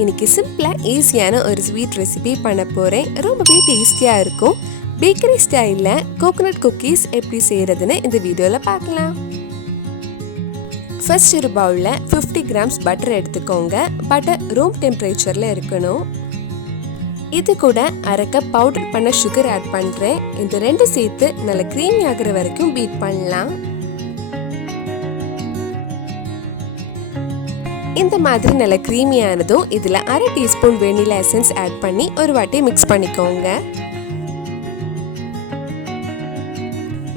இன்னைக்கு சிம்பிளா ஈஸியான ஒரு ஸ்வீட் ரெசிபி பண்ண போறேன். ரொம்பவே டேஸ்டியா இருக்கும். பேக்கரி ஸ்டைல்ல கோகனட் குக்கீஸ் எப்படி செய்யறதுன்னு இந்த வீடியோல பார்க்கலாம். ஃபர்ஸ்ட் ஒரு பவுல்ல 50 கிராம்ஸ் பட்டர் எடுத்துக்கோங்க. பட்டர் ரூம் டெம்பரேச்சர்ல இருக்கணும். இது கூட அரை கப் பவுடர் பண்ண சுகர் ஆட் பண்றேன். இந்த ரெண்டு சேர்த்து நல்ல க்ரீமி ஆகுற வரைக்கும் பீட் பண்ணலாம். இந்த மாதிரி நல்ல க்ரீமி ஆனதும் இதுல அரை டீஸ்பூன் வெனிலா எசன்ஸ் ஆட் பண்ணி ஒரு வாட்டி மிக்ஸ் பண்ணிக்கோங்க.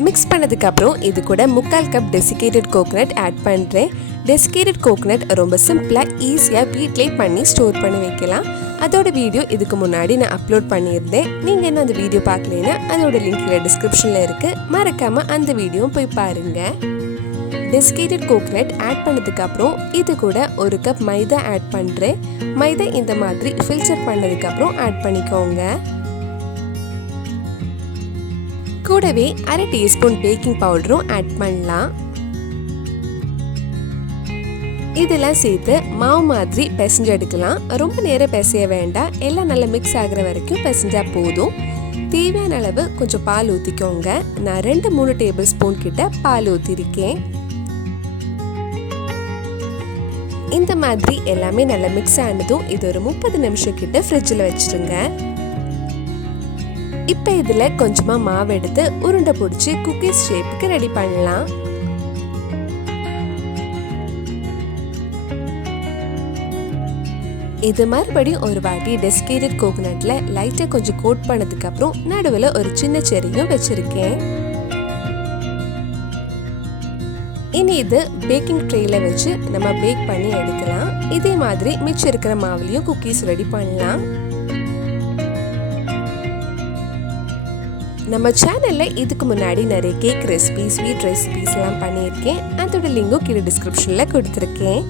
மிக்ஸ் பண்ணதுக்கு அப்புறம் இது கூட 1/4 கப் டெசிகேட்டட் கோகனட் ஆட் பண்றேன். டெசிகேட்டட் கோகனட் ரொம்ப சிம்பிளா ஈஸியா வீட்லயே பண்ணி ஸ்டோர் பண்ணி வைக்கலாம். அதோட வீடியோ இதுக்கு முன்னாடி நான் அப்லோட் பண்ணியிருந்தேன். நீங்க இன்னும் அந்த வீடியோ பார்க்கலைன்னா அதோட லிங்க் டிஸ்கிரிப்ஷன்ல இருக்கு. மறக்காம அந்த வீடியோ போய் பாருங்க. டெசிகேட்டட் கோகனட் ஆட் பண்ணதுக்கு அப்புறம் இது கூட ஒரு கப் மைதா ஆட் பண்றேன். மைதா இந்த மாதிரி ஃபில்டர் பண்ணதுக்கு அப்புறம் ஆட் பண்ணிக்கோங்க. கூடவே அரை டீஸ்பூன் பேக்கிங் பவுடரும் ஆட் பண்ணலாம். இதெல்லாம் சேர்த்து மாவு மாதிரி பிசைஞ்சு எடுக்கலாம். ரொம்ப நேரம் பிசைய வேண்டாம். எல்லாம் நல்லா மிக்ஸ் ஆகுற வரைக்கும் பிசைஞ்சா போதும். தேவையான அளவு கொஞ்சம் பால் ஊற்றிக்கோங்க. நான் 2-3 டேபிள் ஸ்பூன் கிட்ட பால் ஊற்றிருக்கேன். இந்த மாதிரி எல்லாமே நல்லா மிக்ஸ் ஆனதும் இது ஒரு 30 நிமிஷம் கிட்ட ஃப்ரிட்ஜில் வச்சிருங்க. இப்போ இதில் கொஞ்சமா மாவு எடுத்து உருண்டை பிடிச்சி குக்கீஸ் ஷேப்புக்கு ரெடி பண்ணலாம். இது மறுபடியும் ஒரு வாட்டி டெசிகேட்டட் கோகனட்ல லைட்டா கொஞ்சம் கோட் பண்ணதுக்கு அப்புறம் நடுவில் ஒரு சின்ன செரியும் வச்சிருக்கேன். இனி இது பேக்கிங் ட்ரேல வச்சு நம்ம பேக் பண்ணி எடுக்கலாம். இதே மாதிரி மிச்சம் இருக்கிற மாவுலையும் குக்கீஸ் ரெடி பண்ணலாம். நம்ம சேனல்ல இதுக்கு முன்னாடி நிறைய கேக் ரெசிபி, ஸ்வீட் ரெசிபிஸ் எல்லாம் பண்ணியிருக்கேன். அதோட லிங்கும் கீழே டிஸ்கிரிப்ஷன்ல கொடுத்துருக்கேன்.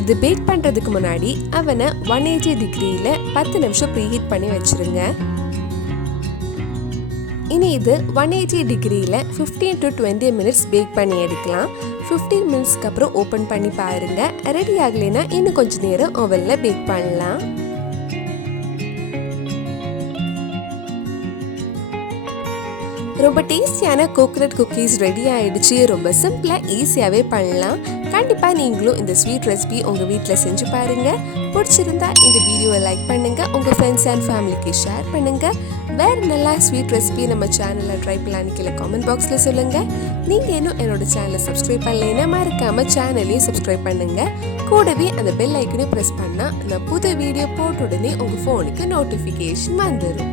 இது பேக் பண்றதுக்கு முன்னாடி அவனை 180 டிகிரியில 10 நிமிஷம் ப்ரீஹீட் பண்ணி வச்சிருங்க. இனி இது 180 டிகிரியில 15 to 20 மினிட்ஸ் பேக் பண்ணி எடுக்கலாம். 15 மினிட்ஸ்க்கு அப்புறம் ஓபன் பண்ணி பாருங்க. ரெடி ஆகலைன்னா இன்னும் கொஞ்ச நேரம் ஓவன்ல பேக் பண்ணலாம். ரொம்ப டேஸ்டியான கோகனட் குக்கீஸ் ரெடி ஆயிடுச்சு. ரொம்ப சிம்பிளா ஈஸியாவே பண்ணலாம். கண்டிப்பா நீங்களும் இந்த ஸ்வீட் ரெசிபி உங்க வீட்டில் செஞ்சு பாருங்க. பிடிச்சிருந்தா இந்த வீடியோவை லைக் பண்ணுங்க, உங்க ஃப்ரெண்ட்ஸ் அண்ட் ஃபேமிலிக்கு ஷேர் பண்ணுங்க. வேற நல்லா ஸ்வீட் ரெசிபி நம்ம சேனல்ல ட்ரை பண்ணலான்னு கீழே காமெண்ட் பாக்ஸ்ல சொல்லுங்க. நீங்க இன்னும் என்னோட சேனலை சப்ஸ்கிரைப் பண்ணலைன்னா மறக்காம சேனலையும் சப்ஸ்கிரைப் பண்ணுங்க. கூடவே அந்த பெல் ஐக்கனையும் பிரஸ் பண்ணா நான் புது வீடியோ போட்ட உடனே உங்க போனுக்கு நோட்டிஃபிகேஷன் வந்துடும்.